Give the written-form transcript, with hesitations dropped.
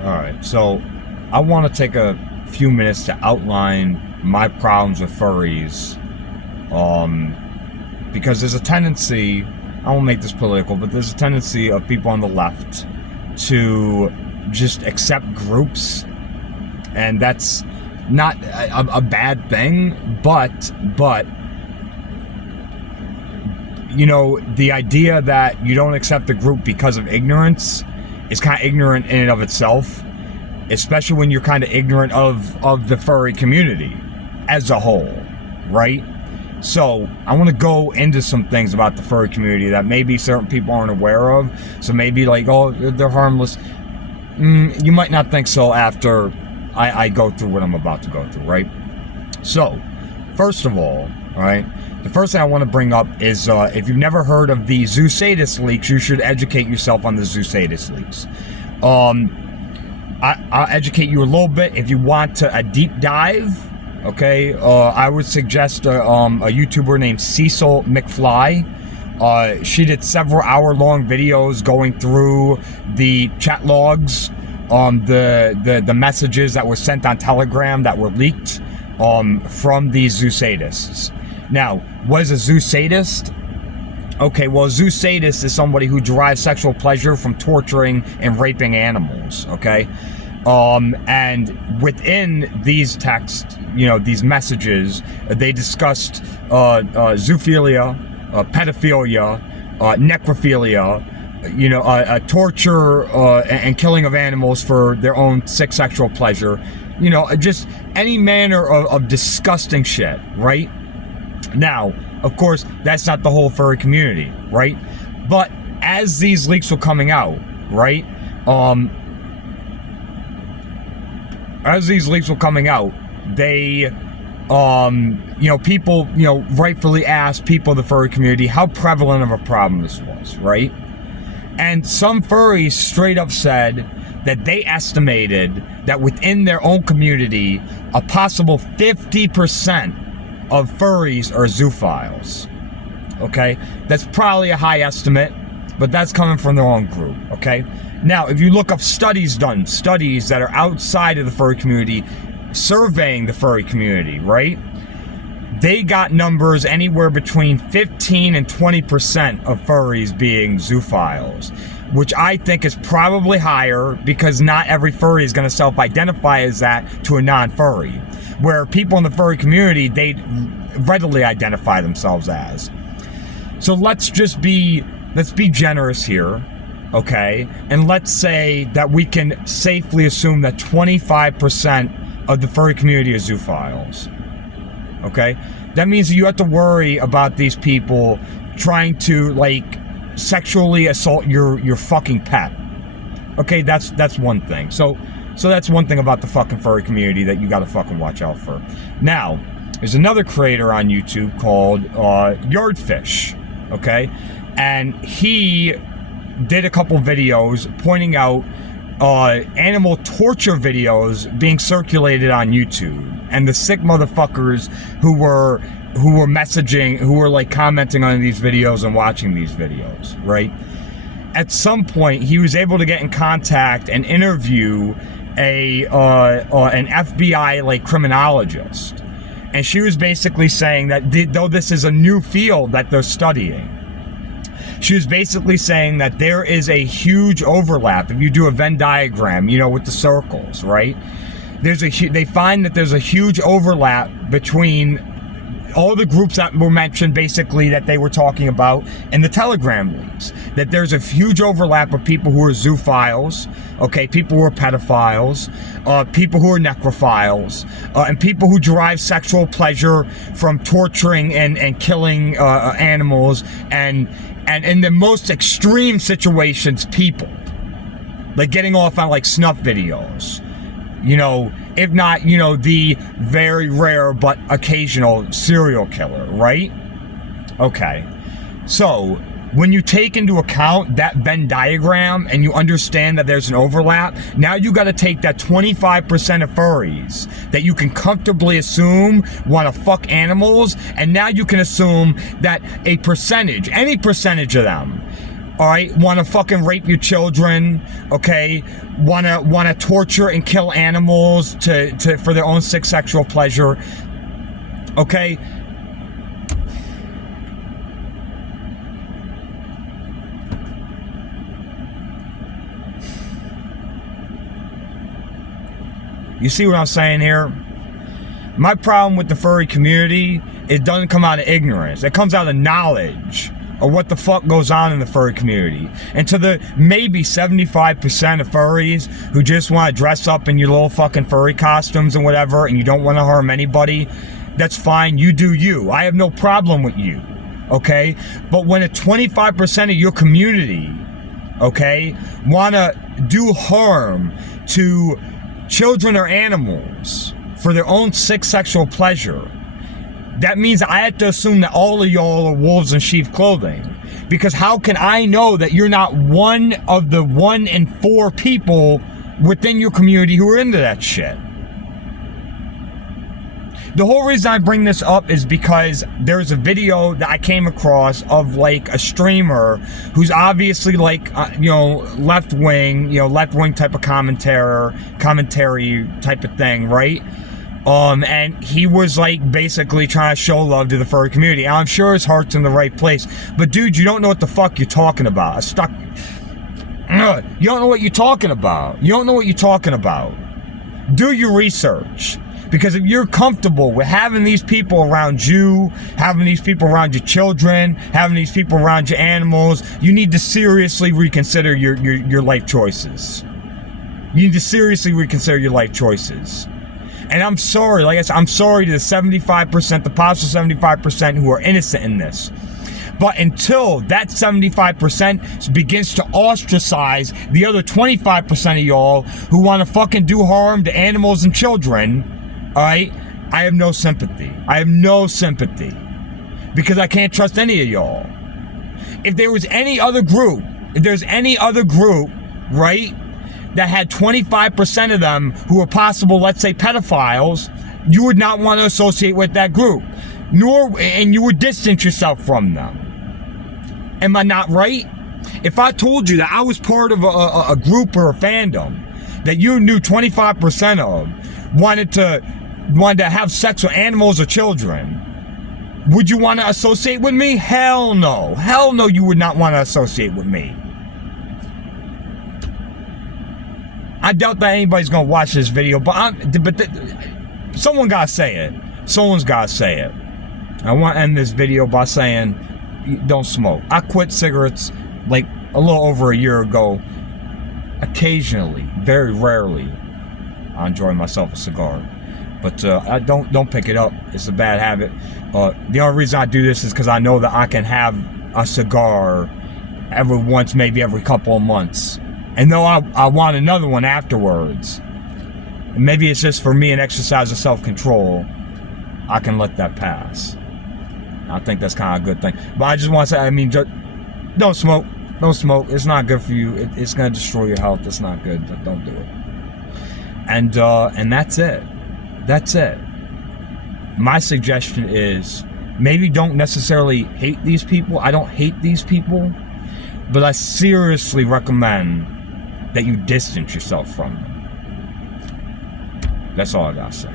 Alright, so I want to take a few minutes to outline my problems with furries. Because there's a tendency, I won't make this political, but there's a tendency of people on the left to just accept groups, and that's not a bad thing, but you know, the idea that you don't accept the group because of ignorance is kind of ignorant in and of itself, especially when you're kind of ignorant of the furry community as a whole, right? So I want to go into some things about the furry community that maybe certain people aren't aware of. So maybe like, oh, they're harmless. You might not think so after I go through what I'm about to go through, right? So, first of all right, the first thing I want to bring up is if you've never heard of the Zoosatus leaks, you should educate yourself on the Zoosatus leaks. I'll educate you a little bit. If you want a deep dive, okay, I would suggest a YouTuber named Cecil McFly. She did several hour-long videos going through the chat logs, the messages that were sent on Telegram that were leaked from these zoosadists. Now, what is a zoosadist? Okay, well, a zoosadist is somebody who derives sexual pleasure from torturing and raping animals, okay? And within these texts, you know, these messages, they discussed zoophilia, pedophilia, necrophilia, you know, torture and killing of animals for their own sick sexual pleasure. You know, just any manner of disgusting shit, right? Now, of course, that's not the whole furry community, right? But as these leaks were coming out, right? As these leaks were coming out, they, you know, people, you know, rightfully asked people in the furry community how prevalent of a problem this was, right? And some furries straight up said that they estimated that within their own community, a possible 50% of furries are zoophiles. Okay? That's probably a high estimate, but that's coming from their own group, okay? Now, if you look up studies that are outside of the furry community, surveying the furry community, right? They got numbers anywhere between 15 and 20% of furries being zoophiles, which I think is probably higher because not every furry is going to self-identify as that to a non-furry, where people in the furry community, they readily identify themselves as. So let's be generous here, okay? And let's say that we can safely assume that 25% of the furry community is zoophiles. Okay? That means you have to worry about these people trying to, like, sexually assault your fucking pet. Okay, that's one thing. So that's one thing about the fucking furry community that you gotta fucking watch out for. Now, there's another creator on YouTube called Yardfish, okay? And he did a couple videos pointing out animal torture videos being circulated on YouTube, and the sick motherfuckers who were messaging, who were like commenting on these videos and watching these videos, right? At some point, he was able to get in contact and interview an FBI like criminologist, and she was basically saying that though this is a new field that they're studying, she was basically saying that there is a huge overlap. If you do a Venn diagram, you know, with the circles, right? They find that there's a huge overlap between all the groups that were mentioned, basically, that they were talking about in the Telegram leaks. That there's a huge overlap of people who are zoophiles, okay, people who are pedophiles, people who are necrophiles, and people who derive sexual pleasure from torturing and killing animals, and in the most extreme situations, people. Like getting off on, like, snuff videos. You know, if not, you know, the very rare but occasional serial killer, right? Okay. So, when you take into account that Venn diagram and you understand that there's an overlap, now you got to take that 25% of furries that you can comfortably assume want to fuck animals, and now you can assume that a percentage, any percentage of them, all right, want to fucking rape your children, okay, want to torture and kill animals for their own sick sexual pleasure, okay. You see what I'm saying here? My problem with the furry community, it doesn't come out of ignorance. It comes out of knowledge of what the fuck goes on in the furry community. And to the maybe 75% of furries who just want to dress up in your little fucking furry costumes and whatever, and you don't want to harm anybody, that's fine. You do you. I have no problem with you. Okay? But when a 25% of your community, okay, want to do harm to children or animals for their own sick sexual pleasure, that means I have to assume that all of y'all are wolves in sheep clothing. Because how can I know that you're not one of the 1 in 4 people within your community who are into that shit? The whole reason I bring this up is because there's a video that I came across of like a streamer who's obviously like, left wing type of commentary type of thing, right? And he was like basically trying to show love to the furry community. And I'm sure his heart's in the right place, but dude, you don't know what the fuck you're talking about. You don't know what you're talking about. You don't know what you're talking about. Do your research. Because if you're comfortable with having these people around you, having these people around your children, having these people around your animals, you need to seriously reconsider your life choices. You need to seriously reconsider your life choices. And I'm sorry, like I said, I'm sorry to the 75%, the possible 75% who are innocent in this. But until that 75% begins to ostracize the other 25% of y'all who want to fucking do harm to animals and children, alright, I have no sympathy. I have no sympathy. Because I can't trust any of y'all. If there was any other group, right, that had 25% of them who were possible, let's say, pedophiles, you would not want to associate with that group. And you would distance yourself from them. Am I not right? If I told you that I was part of a group or a fandom that you knew 25% of wanted to have sex with animals or children, would you want to associate with me? Hell no. Hell no, you would not want to associate with me. I doubt that anybody's going to watch this video, but someone got to say it. Someone's got to say it. I want to end this video by saying, don't smoke. I quit cigarettes like a little over a year ago. Occasionally, very rarely, I enjoy myself a cigar. But I don't pick it up. It's a bad habit. The only reason I do this is because I know that I can have a cigar maybe every couple of months. And though I want another one afterwards, and maybe it's just for me an exercise of self-control, I can let that pass. I think that's kind of a good thing. But I just want to say, don't smoke. Don't smoke. It's not good for you. It's going to destroy your health. It's not good. Don't do it. And that's it. That's it. My suggestion is maybe don't necessarily hate these people. I don't hate these people. But I seriously recommend that you distance yourself from them. That's all I gotta say.